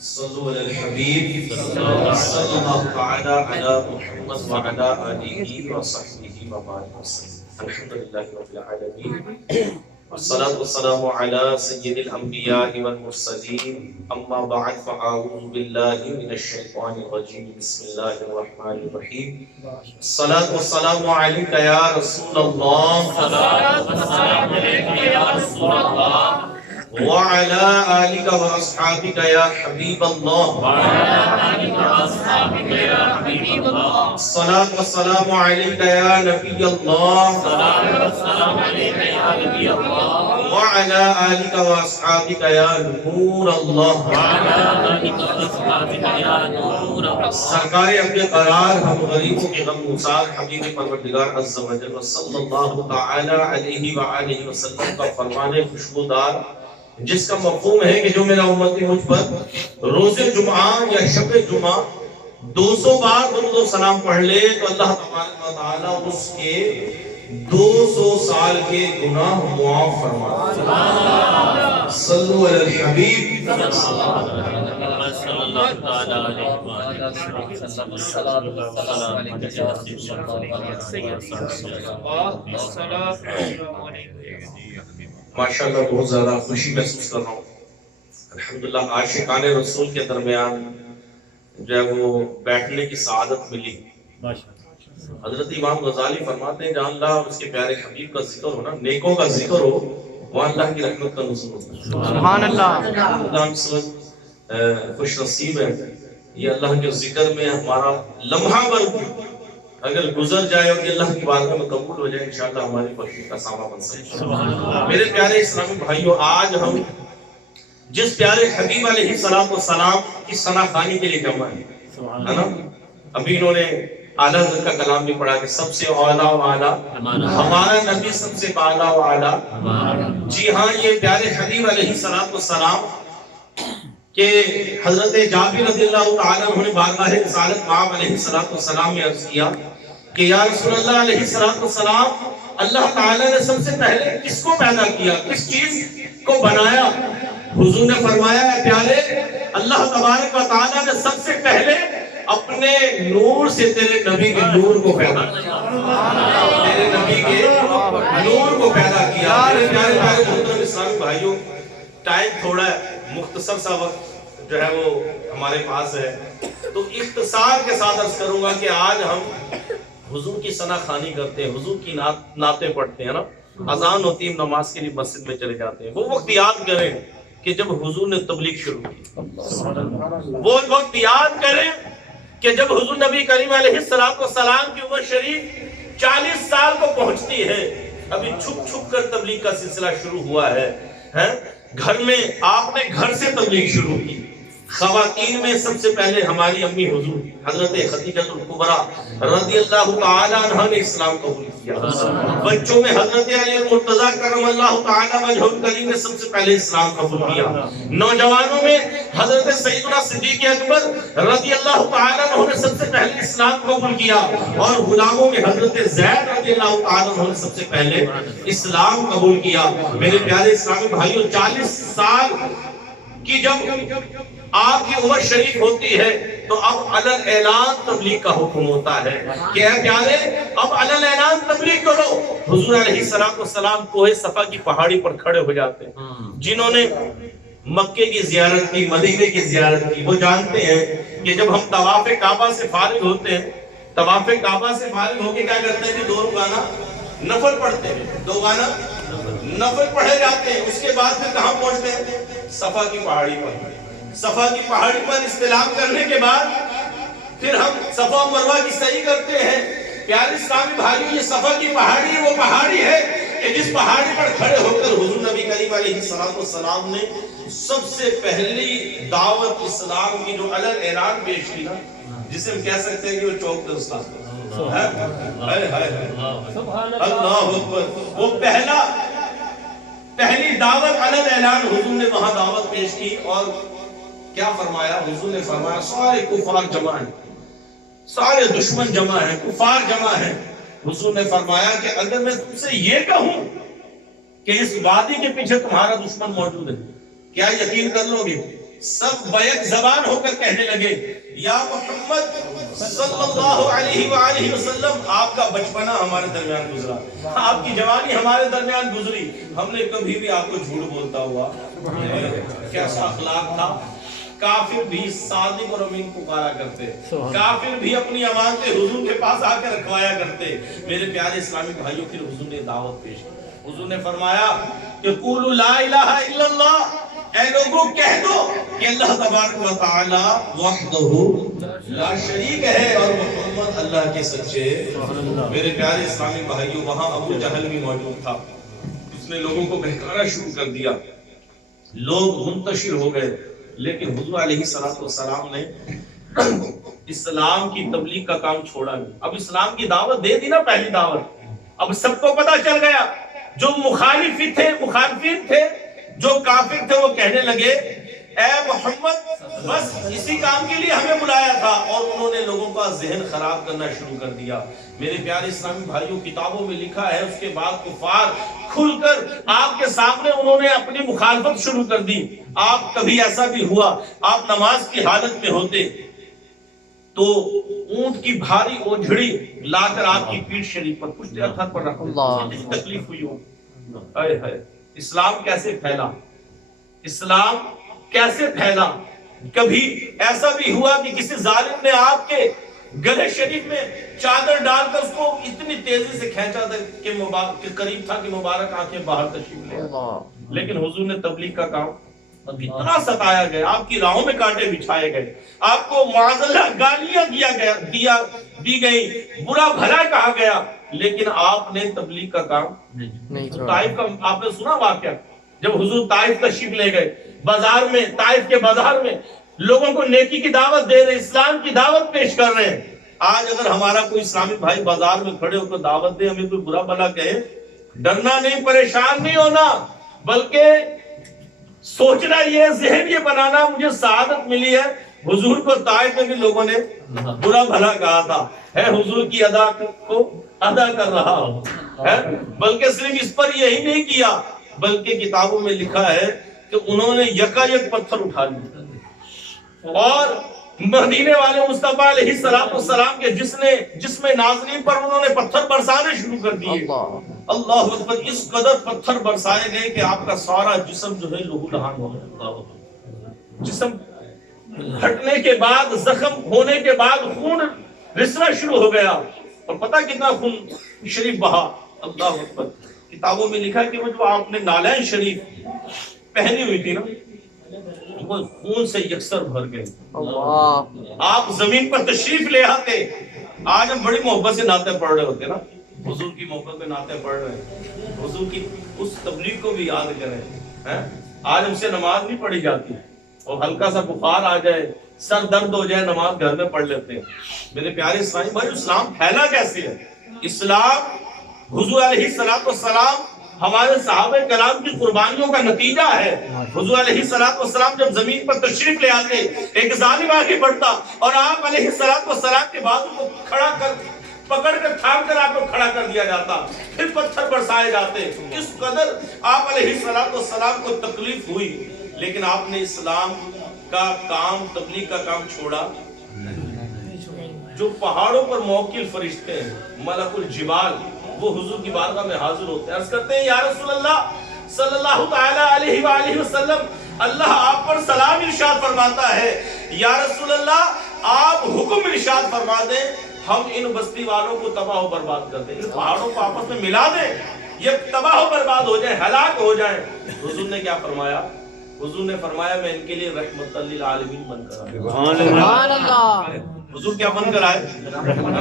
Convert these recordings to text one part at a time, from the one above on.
صلوا على الحبيب صلى الله تعالى على محمد وعلى آله وصحبه وبارك وسلم. الحمد لله رب العالمين والصلاة والسلام على سيد الأنبياء والمرسلين. أما بعد فأعوذ بالله من الشيطان الرجيم. بسم الله الرحمن الرحيم. الصلاة والسلام عليك يا رسول الله وعلى آلك وأصحابك يا حبيب الله. الصلاة والسلام عليك يا نبي الله وعلى آلك وأصحابك يا نور الله. سرکار اپنے قرار ہم غریبوں کے غم گسار حبیب پروردگار عز و جل صلی اللہ تعالی علیہ وآلہ وسلم کا فرمان خوشبودار، جس کا مفہوم ہے کہ جو میرا امتی مجھ پر روز جمعہ یا شب جمعہ 200 بار درود و سلام پڑھ لے تو اللہ تبارک و تعالیٰ اس کے 200 سال کے گناہ معاف فرماتا. صلو علی الحبیب صلی اللہ تعالیٰ ماشاءاللہ بہت زیادہ خوشی محسوس کر رہا ہوں. الحمدللہ عاشقان رسول کے درمیان جو ہے وہ بیٹھنے کی سعادت ملی. حضرت امام غزالی فرماتے ہیں جہاں اللہ اور اس کے پیارے حبیب کا ذکر ہو نا، نیکوں کا ذکر ہو، وہاں اللہ کی رحمت کا نزول ہوتا ہے. سبحان اللہ. اللہ ہم سب خوش نصیب ہے. یہ اللہ کے ذکر میں ہمارا لمحہ بھر اگر گزر جائے اور یہ اللہ کی بارگاہ میں قبول ہو جائے، انشاءاللہ ہماری بخشش کا سامان بن سکے. میرے پیارے اسلامی بھائیوں، آج ہم جس پیارے حبیب علیہ السلام کی ثنا خوانی کے لیے جمع ہے نا. ابھی انہوں نے اعلیٰ حضرت کا کلام بھی پڑھا کہ سب سے اعلیٰ و اعلیٰ ہمارا نبی، سب سے اعلیٰ و اعلیٰ. جی ہاں، یہ پیارے حبیب علیہ السلام کہ حضرت جابر رضی اللہ تعالیٰ عنہ نے بارگاہ رسالت مآب علیہ السلام میں عرض کیا کہ یا رسول اللہ علیہ السلام، اللہ تعالیٰ نے سب سے پہلے کس کو پیدا کیا، کس چیز کو بنایا؟ حضور نے فرمایا ہے پیارے، اللہ تبارک و تعالیٰ نے سب سے پہلے اپنے نور سے تیرے نبی کے نور کو پیدا کیا. تیرے نبی کے نور کو پیدا کیا. میرے پیارے محترم اسلامی بھائیوں، ٹائم تھوڑا ہے، مختصر سا وقت جو ہے وہ ہمارے پاس ہے، تو اختصار کے ساتھ عرض کروں گا کہ آج ہم حضور کی ثنا خوانی کرتے ہیں، حضور کی نعتیں پڑھتے ہیں نا. اذان ہوتی ہے، نماز کے لیے مسجد میں چلے جاتے ہیں. وہ وقت یاد کریں کہ جب حضور نے تبلیغ شروع کی. وہ وقت یاد کریں کہ جب حضور نبی کریم علیہ السلام کی عمر شریف 40 سال کو پہنچتی ہے، ابھی چھپ چھپ کر تبلیغ کا سلسلہ شروع ہوا ہے. گھر میں آپ نے گھر سے تبلیغ شروع کی. خواتین میں سب سے پہلے ہماری امی حضور حضرت خدیجہ الکبریٰ رضی اللہ تعالی عنہا نے اسلام قبول کیا. بچوں میں حضرت علی المرتضیٰ کرم اللہ تعالی وجہہ الکریم نے سب سے پہلے اسلام قبول کیا. نوجوانوں میں حضرت سیدنا صدیق اکبر رضی اللہ تعالی عنہ نے سب سے پہلے اسلام قبول کیا. اور غلاموں میں حضرت زید رضی اللہ تعالی عنہ نے سب سے پہلے اسلام قبول کیا. میرے پیارے اسلامی بھائیوں، 40 سال کی جب آپ کی عمر شریف ہوتی ہے تو اب علن اعلان تبلیغ کا حکم ہوتا ہے کہ اے پیارے، اب علن اعلان تبلیغ کرو. حضور علیہ السلام کوہ صفا کی پہاڑی پر کھڑے ہو جاتے ہیں. جنہوں نے مکے کی زیارت کی، مدینے کی زیارت کی، وہ جانتے ہیں کہ جب ہم طواف کعبہ سے فارغ ہوتے ہیں، طواف کعبہ سے فارغ ہو کے کیا کرتے ہیں کہ 2 رکعہ نفل پڑھتے ہیں. 2 گانا نفل پڑھے جاتے ہیں. اس کے بعد پھر کہاں پہنچتے ہیں؟ صفا کی پہاڑی پر. صفا کی پہاڑی پر استلام کرنے کے بعد پھر ہم صفا و مروہ کی سعی کرتے ہیں. پیارے اسلامی بھائیوں، یہ صفا کی پہاڑی وہ پہاڑی ہے کہ جس پہاڑی پر کھڑے ہو کر حضور نبی کریم علیہ السلام نے سب سے پہلی دعوت اسلام کی جو علن اعلان پیش کی نا، جسے ہم کہہ سکتے ہیں کہ وہ چوک تھے استاد. اللہ اکبر. وہ پہلی دعوت علن اعلان حضور نے وہاں دعوت پیش کی. اور کیا فرمایا؟ حضور نے فرمایا سارے کفار جمع ہیں، سارے دشمن جمع ہیں، کفار جمع ہیں. حضور نے فرمایا کہ اگر میں تم سے یہ کہوں کہ اس وادی کے پیچھے تمہارا دشمن موجود ہے، کیا یقین کر لو گے؟ سب بیک زبان ہو کر کہنے لگے یا محمد صلی اللہ علیہ وآلہ وسلم، آپ کا بچپنا ہمارے درمیان گزرا، آپ کی جوانی ہمارے درمیان گزری، ہم نے کبھی بھی آپ کو جھوٹ بولتا ہوا کیسا اخلاق تھا۔ کافر بھی صادق اور امین پکارا کرتے، کافر بھی اپنی امانتیں حضور کے پاس آ کے رکھوایا کرتے۔ میرے پیارے اسلامی بھائیوں، پھر حضور نے دعوت پیش کی۔ حضور نے فرمایا کہ قولوا لا الہ الا اللہ، اے لوگوں کہہ دو کہ اللہ تبارک و تعالی وحدہ لا شریک ہے اور محمد اللہ کے سچے۔ میرے پیارے اسلامی بھائیوں، وہاں ابو جہل بھی موجود تھا، اس نے لوگوں کو بہکانا شروع کر دیا، لوگ منتشر ہو گئے، لیکن حضور علیہ السلام نے اسلام کی تبلیغ کا کام چھوڑا نہیں۔ اب اسلام کی دعوت دے دی نا، پہلی دعوت، اب سب کو پتا چل گیا، جو مخالفین تھے، جو کافر تھے، وہ کہنے لگے اے محمد بس اسی کام کے لیے ہمیں بلایا تھا، اور انہوں نے لوگوں کا ذہن خراب کرنا شروع کر دیا۔ میرے پیارے اسلامی بھائیوں، کتابوں میں لکھا ہے اس کے بعد کفار کھل کر آپ کے سامنے انہوں نے اپنی مخالفت شروع کر دی۔ آپ کبھی ایسا بھی ہوا، آپ نماز کی حالت میں ہوتے تو اونٹ کی بھاری اوجھڑی لا کر آپ کی پیٹھ شریف پر پشت اتھر پر رکھتے، تکلیف ہوئی ہو۔ اے ہائے، اسلام کیسے پھیلا، اسلام کیسے پھیلا۔ کبھی ایسا بھی ہوا کہ کسی ظالم نے آپ کے گلے شریف میں چادر ڈال کر اس کو اتنی تیزی سے کھینچا تھا کہ قریب تھا کہ مبارک آنکھیں باہر تشریف لے، لیکن حضور نے تبلیغ کا کام اتنا ستایا گیا، آپ کی راہوں میں کانٹے بچھائے گئے، آپ کو معاذاللہ گالیاں دی گئی، برا بھلا کہا گیا، لیکن آپ نے تبلیغ کا کام نہیں۔ طائف کا آپ نے سنا واقعہ، جب حضور طائف تشریف لے گئے، بازار میں، طائف کے بازار میں لوگوں کو نیکی کی دعوت دے رہے، اسلام کی دعوت پیش کر رہے ہیں۔ آج اگر ہمارا کوئی اسلامی بھائی بازار میں کھڑے ہو کر دعوت دے، ہمیں کوئی برا بھلا کہے، ڈرنا نہیں، پریشان نہیں ہونا، بلکہ سوچنا یہ، ذہن یہ بنانا مجھے سعادت ملی ہے، حضور کو طائف میں بھی لوگوں نے برا بھلا کہا تھا، ہے حضور کی ادا کو ادا کر رہا ہوں، بلکہ صرف اس پر یہی نہیں کیا، بلکہ کتابوں میں لکھا ہے کہ انہوں نے یکا یک پتھر اٹھا لیے اور مدینے والے مصطفیٰ علیہ السلام کے جسم ناظرین پر انہوں نے پتھر برسانے شروع کر دیے۔ اللہ اکبر، اس قدر پتھر برسائے گئے کہ آپ کا سارا جسم جو ہے لہو لہان ہو گیا۔ جسم ہٹنے کے بعد، زخم ہونے کے بعد خون رسنا شروع ہو گیا، اور پتہ کتنا خون شریف بہا۔ اللہ اکبر، کتابوں میں لکھا ہے کہ وہ جو آپ نے نالین شریف پہنی ہوئی تھی نا، وہ خون سے یکسر بھر گئے۔ آپ زمین پر تشریف لے آتے، آج ہم بڑی محبت سے نعتیں پڑھ رہے ہوتے نا، حضور کی محبت میں نعتیں پڑھ رہے ہیں، حضور کی اس تبلیغ کو بھی یاد کریں۔ آج ہم سے نماز نہیں پڑھی جاتی، اور ہلکا سا بخار آ جائے، سر درد ہو جائے، نماز گھر میں پڑھ لیتے ہیں۔ میرے پیارے اسلامی بھائی، اسلام پھیلا کیسے ہے؟ اسلام حضور علیہ السلام ہمارے صحابہ کرام کی قربانیوں کا نتیجہ ہے۔ حضور علیہ السلام جب زمین پر تشریف لے آتے، ایک ظالم آگے بڑھتا اور آپ علیہ السلام کے بازو کو کھڑا کر پکڑ کر تھام کر آپ کو کھڑا کر دیا جاتا، پھر پتھر برسائے جاتے۔ اس قدر آپ علیہ السلام کو تکلیف ہوئی، لیکن آپ نے اسلام کا کام، تبلیغ کا کام چھوڑا۔ جو پہاڑوں پر موکل فرشتے ہیں، ملک الجبال، وہ حضور کی بارگاہ میں حاضر ہوتے ہیں، عرض کرتے ہیں یا رسول اللہ صلی اللہ تعالی علیہ وآلہ وسلم، اللہ آپ پر سلام ارشاد فرماتا ہے، یا رسول اللہ آپ حکم ارشاد فرما دیں، ہم ان بستی والوں کو تباہ و برباد کر دیں، ان پہاڑوں کو آپس میں ملا دیں، یہ تباہ و برباد ہو جائیں، ہلاک ہو جائیں۔ حضور نے کیا فرمایا؟ حضور نے فرمایا میں ان کے لیے رحمت للعالمین بن کر آئے۔ سبحان اللہ، حضور کیا بن کر آئے؟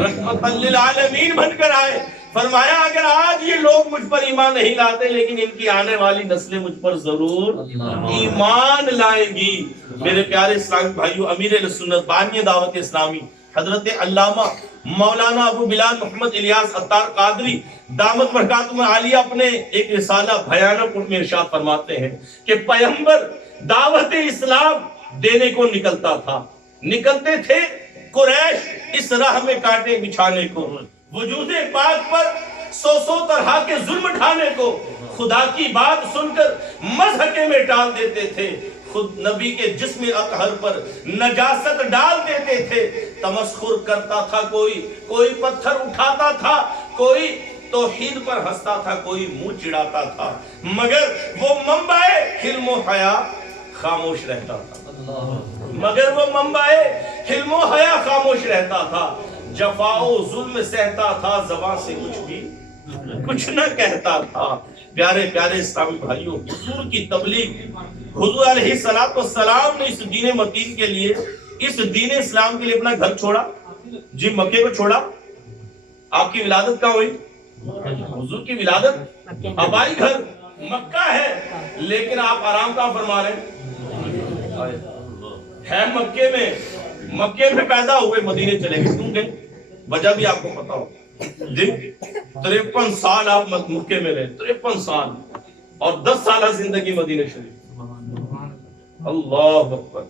رحمت للعالمین بن کر آئے۔ فرمایا اگر آج یہ لوگ مجھ پر ایمان نہیں لاتے، لیکن ان کی آنے والی نسلیں مجھ پر ضرور ایمان لائیں گی۔ میرے پیارے اسلامی بھائیو، امیر سنت بانی دعوت اسلامی حضرت علامہ مولانا ابو بلال محمد الیاس عطار قادری دامت برکاتہم عالیہ اپنے ایک رسالہ بھیانک میں ارشاد فرماتے ہیں کہ پیغمبر دعوت اسلام دینے کو نکلتا تھا، نکلتے تھے قریش اس راہ میں کانٹے بچھانے کو، وجود پاک پر سو طرح کے ظلم ڈھانے کو، خدا کی بات سن کر مضحکے میں ٹال دیتے تھے، خود نبی کے جسم اطہر پر نجاست ڈال دیتے تھے. تمسخر کرتا تھا کوئی پتھر اٹھاتا تھا, کوئی توحید پر ہنستا تھا, کوئی منہ چڑھاتا تھا, مگر وہ منبع حلم و حیا خاموش رہتا تھا. مگر وہ منبع حلم و حیا خاموش رہتا تھا. جفا و ظلم سہتا تھا, زبان سے کچھ نہ کہتا تھا. پیارے پیارے اسلامی بھائیوں, حضور کی تبلیغ, حضور علیہ السلام نے اس دین متین کے لیے, اس دین اسلام کے لیے اپنا گھر چھوڑا. جی مکے کو چھوڑا. آپ کی ولادت کہاں ہوئی؟ حضور کی ولادت آبائی گھر مکہ ہے, لیکن آپ آرام کہاں فرما رہے ہیں؟ مکے میں پیدا ہوئے, مدینے چلے گئے. کیوں گئے؟ وجہ بھی آپ کو پتا ہو. جی 53 سال آپ مکے میں رہے, 53 سال, اور 10 سالہ زندگی مدینہ شریف. اللہ اکبر.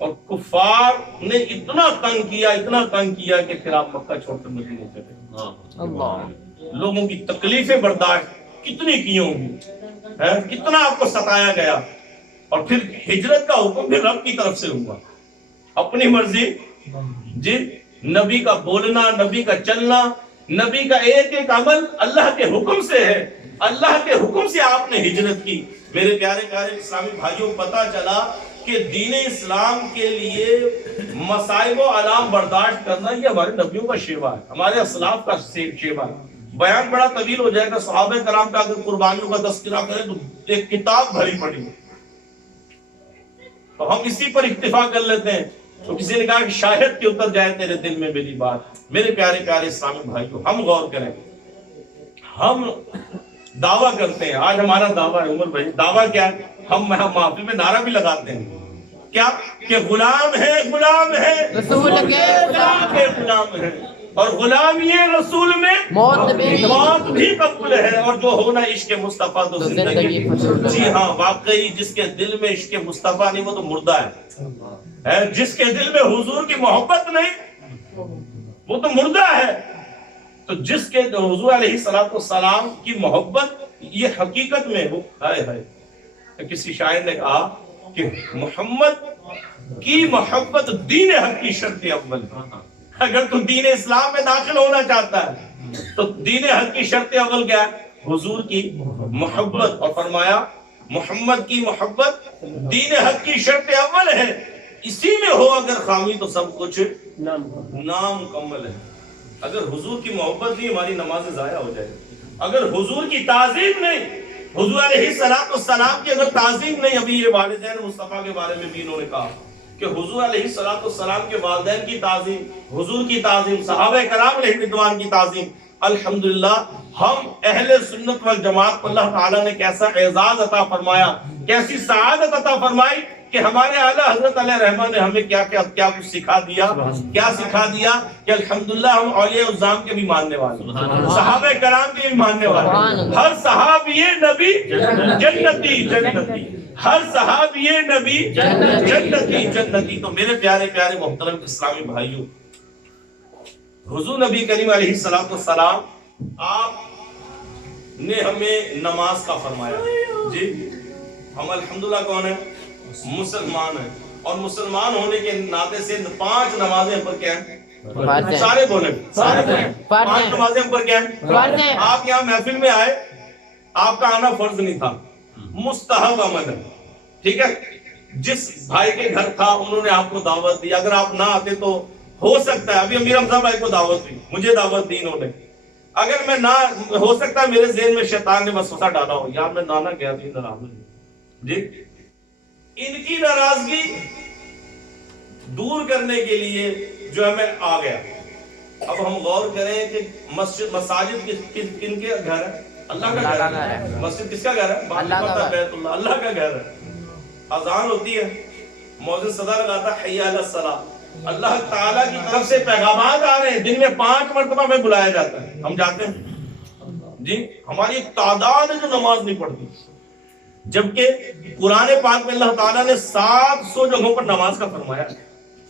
اور کفار نے اتنا تنگ کیا کہ پھر آپ مکہ چھوڑ کر مدینے چلے. لوگوں کی تکلیفیں برداشت کتنی کی ہوں گی, کتنا آپ کو ستایا گیا, اور پھر ہجرت کا حکم بھی رب کی طرف سے ہوا. اپنی مرضی. جی نبی کا بولنا, نبی کا چلنا, نبی کا ایک ایک عمل اللہ کے حکم سے ہے. اللہ کے حکم سے آپ نے ہجرت کی. میرے پیارے پیارے اسلامی بھائیوں, پتا چلا کہ دین اسلام کے لیے مصائب و آلام برداشت کرنا یہ ہمارے نبیوں کا شیوا ہے, ہمارے اسلاف کا شیوا ہے. بیان بڑا طویل ہو جائے گا. صحابہ کرام کا اگر قربانیوں کا تذکرہ کریں تو ایک کتاب بھری پڑی ہے, تو ہم اسی پر اکتفا کر لیتے ہیں. تو کسی نے کہا کہ شاید کہ اتر جائے تیرے دل میں میری بات. میرے پیارے پیارے اسلامی بھائیوں, ہم غور کریں. ہم دعویٰ کرتے ہیں, آج ہمارا دعویٰ ہے عمر بھائی, دعویٰ کیا ہے؟ ہم محفل میں نعرہ بھی لگاتے ہیں. کیا کہ غلام ہے رسول کے غلام ہے, اور غلامی رسول میں موت بھی قبول ہے, اور جو ہونا عشق مصطفیٰ تو زندگی. جی ہاں, واقعی جس کے دل میں عشق مصطفیٰ نہیں وہ تو مردہ ہے. جس کے دل میں حضور کی محبت نہیں وہ تو مردہ ہے. تو جس کے حضور علیہ السلام کی محبت, یہ حقیقت میں وہ کسی شاعر نے کہا کہ محمد کی محبت دین حق کی شرط اول ہے. اگر تو دین اسلام میں داخل ہونا چاہتا ہے تو دین حق کی شرط اول کیا ہے؟ حضور کی محبت. اور فرمایا محمد کی محبت دین حق کی شرط اول ہے, اسی میں ہو اگر خامی تو سب کچھ نامکمل ہے. اگر حضور کی محبت نہیں, ہماری نماز ضائع ہو جائے. اگر حضور کی تعظیم نہیں, حضور علیہ السلام کی اگر تعظیم نہیں, ابھی یہ والدین مصطفیٰ کے بارے میں بھی انہوں نے کہا کہ حضور علیہ السلام کے والدین کی تعظیم, حضور کی تعظیم, صحابہ کرام علیہ رضوان کی تعظیم. الحمدللہ ہم اہل سنت والجماعت کو اللہ تعالیٰ نے کیسا اعزاز عطا فرمایا, کیسی سعادت عطا فرمائی کہ ہمارے اعلیٰ حضرت علیہ رحمہ نے ہمیں کیا کچھ سکھا دیا کہ الحمدللہ ہم اولیاء الزام کے بھی ماننے والے, صحابہ کرام کے بھی ماننے والے. ہر صحابی نبی جنتی, ہر صحابی نبی جنتی. تو میرے پیارے پیارے محترم اسلامی بھائیوں, حضور نبی کریم علیہ السلام آپ نے ہمیں نماز کا فرمایا. جی ہم الحمدللہ کون ہیں؟ مسلمان ہیں, اور مسلمان ہونے کے ناطے سے 5 نمازیں پر کیا ہیں؟ سارے بولیں 5 نمازیں پر کیا ہیں؟ آپ یہاں محفل میں آئے, آپ کا آنا فرض نہیں تھا, مستحب عمل ہے. ٹھیک ہے, جس بھائی کے گھر تھا انہوں نے آپ کو دعوت دی, اگر آپ نہ آتے تو ہو سکتا ہے, ابھی امیر حمزہ بھائی کو دعوت دی, مجھے دعوت دی انہوں نے, اگر میں نہ, ہو سکتا ہے میرے ذہن میں شیطان نے وسوسہ ڈالا ہو, یار میں نہ گیا تھی ناراض. جی ان کی ناراضگی دور کرنے کے لیے جو ہے میں آ گیا. اب ہم غور کریں کہ مساجد کن کے گھر ہے؟ اللہ کا گھر ہے. مسجد کس کا گھر ہے؟ بیت اللہ, اللہ کا گھر ہے. اذان ہوتی ہے, مؤذن صدا لگاتا ہے حی علی الصلاۃ, اللہ تعالیٰ کی طرف سے پیغامات آ رہے ہیں, دن میں 5 مرتبہ میں بلایا جاتا ہے, ہم جاتے ہیں. جی ہماری ایک تعداد ہے جو نماز نہیں پڑھتی, جبکہ قرآن پاک میں اللہ تعالیٰ نے 700 جگہوں پر نماز کا فرمایا.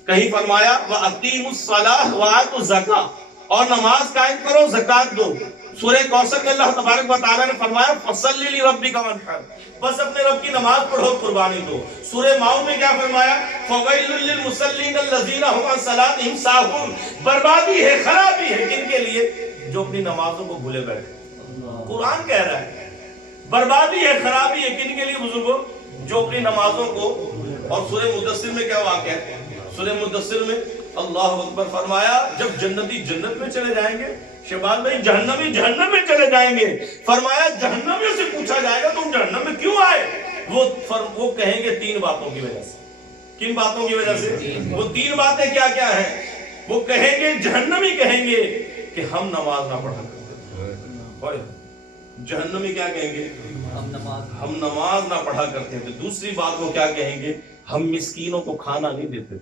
کہیں فرمایا وَأَقِیمُوا الصَّلَاةَ وَآتُوا الزَّکَاةَ, اور نماز قائم کرو, زکات دو. سورہ کوثر میں اللہ تبارک و تعالیٰ نے فرمایا فصلی لربک وانحر، بس اپنے رب کی نماز پڑھو، قربانی دو۔ سورہ ماؤن میں کیا فرمایا؟ فویل للمصلین الذین هم عن صلاتهم ساہون، بربادی ہے، خرابی ہے کن کے لیے؟ جو اپنی نمازوں کو بھولے بیٹھے۔ قرآن کہہ رہا ہے بربادی ہے، خرابی ہے کن کے لیے بزرگوں؟ جو اپنی نمازوں کو۔ اور سورہ مدثر میں کیا واقع ہے؟ سورہ مدثر میں اللہ اکبر فرمایا جب جنتی جنت میں چلے جائیں گے، شہباز بھائی جہنمی جہنم میں چلے جائیں گے، فرمایا جہنمیوں سے پوچھا جائے گا تم جہنم میں کیوں آئے؟ وہ کہیں گے تین باتوں کی وجہ سے۔ کن باتوں کی وجہ سے؟ وہ تین باتیں کیا کیا ہیں؟ وہ کہیں گے، جہنمی کہیں گے کہ ہم نماز نہ پڑھا کرتے۔ جہنمی کیا کہیں گے؟ ہم نماز نہ پڑھا کرتے تھے۔ دوسری بات وہ کیا کہیں گے؟ ہم مسکینوں کو کھانا نہیں دیتے تھے۔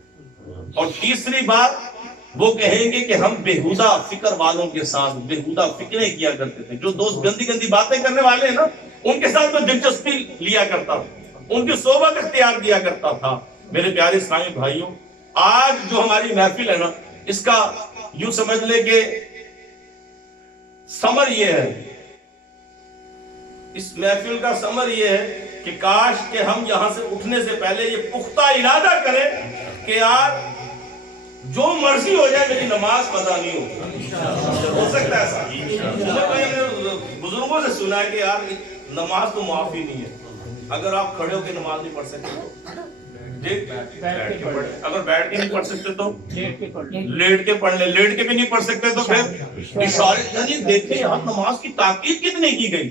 اور تیسری بات وہ کہیں گے کہ ہم بےہودہ فکر والوں کے ساتھ بےہودہ فکریں کیا کرتے تھے۔ جو دوست گندی گندی باتیں کرنے والے ہیں نا، ان کے ساتھ میں دلچسپی لیا کرتا تھا، ان کی صحبت اختیار کیا کرتا تھا۔ میرے پیارے اسلامی بھائیوں، آج جو ہماری محفل ہے نا، اس کا یوں سمجھ لے کہ ثمر یہ ہے، اس محفل کا ثمر یہ ہے کہ کاش کہ ہم یہاں سے اٹھنے سے پہلے یہ پختہ ارادہ کریں کہ یار جو مرضی ہو جائے میری نماز قضا نہیں ہوگی۔ ہو سکتا ہے ایسا؟ میں نے بزرگوں سے سنا ہے کہ یار نماز تو معافی نہیں ہے، اگر آپ کھڑے ہو کے نماز نہیں پڑھ سکتے تو اگر بیٹھ کے نہیں پڑھ سکتے تو لیٹ کے پڑھ لیں، لیٹ کے بھی نہیں پڑھ سکتے تو پھر اشارے۔ یعنی دیکھیں یہاں نماز کی تاکید کتنی کی گئی۔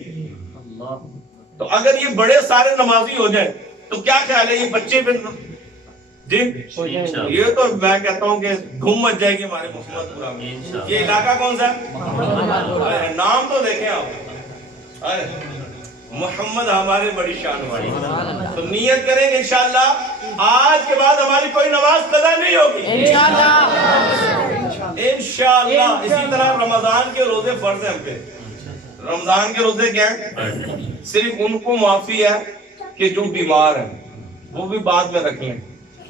تو اگر یہ بڑے سارے نمازی ہو جائیں تو کیا خیال ہے یہ بچے پھر جی یہ تو میں کہتا ہوں کہ دھوم مچ جائے گی ہمارے محمد پورا میں۔ یہ علاقہ کون سا ہے؟ نام تو دیکھیں آپ، محمد ہمارے بڑی شان والی۔ تو نیت کریں گے انشاءاللہ آج کے بعد ہماری کوئی نماز قضا نہیں ہوگی انشاءاللہ۔ اسی طرح رمضان کے روزے فرض ہیں ہم پہ۔ رمضان کے روزے کیا ہیں؟ صرف ان کو معافی ہے کہ جو بیمار ہیں وہ بھی بعد میں رکھ لیں،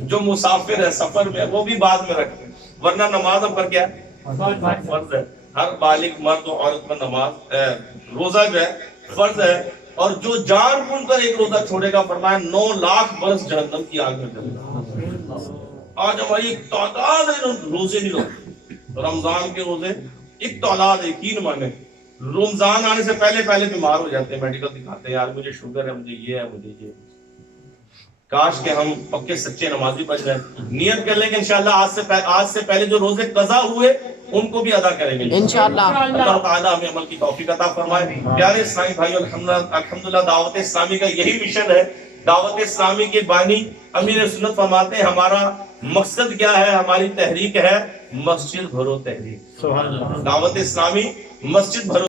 جو مسافر ہے سفر میں وہ بھی بعد میں رکھ لیں، ورنہ نماز ہم پر کیا ہے؟ فرض ہے۔ ہر بالغ مرد و عورت پر نماز روزہ جو ہے فرض ہے۔ اور جو جان بوجھ کر ایک روزہ چھوڑے گا، فرمایا 9 لاکھ برس جہنم کی آگ میں جلے گا۔ آج ہماری ایک تعداد ہے روزے نہیں رکھتے، رمضان کے روزے ایک تعداد، یقین مانے رمضان آنے سے پہلے بیمار ہو جاتے ہیں، میڈیکل دکھاتے ہیں، یار مجھے شوگر ہے، مجھے یہ ہے، مجھے یہ۔ کاش کہ ہم پکے سچے نمازی بن جائیں۔ نیت کر لیں کہ انشاءاللہ آج سے پہلے جو روزے قضا ہوئے ان کو بھی ادا کریں گے انشاءاللہ۔ اللہ تعالیٰ ہمیں عمل کی توفیق عطا فرمائے۔ پیارے اسلامی بھائیو، الحمدللہ دعوت اسلامی کا یہی مشن ہے۔ دعوت اسلامی کے بانی امیر سنت فرماتے ہیں ہمارا مقصد کیا ہے، ہماری تحریک ہے مسجد بھرو تحریک۔ دعوت اسلامی مسجد بھرو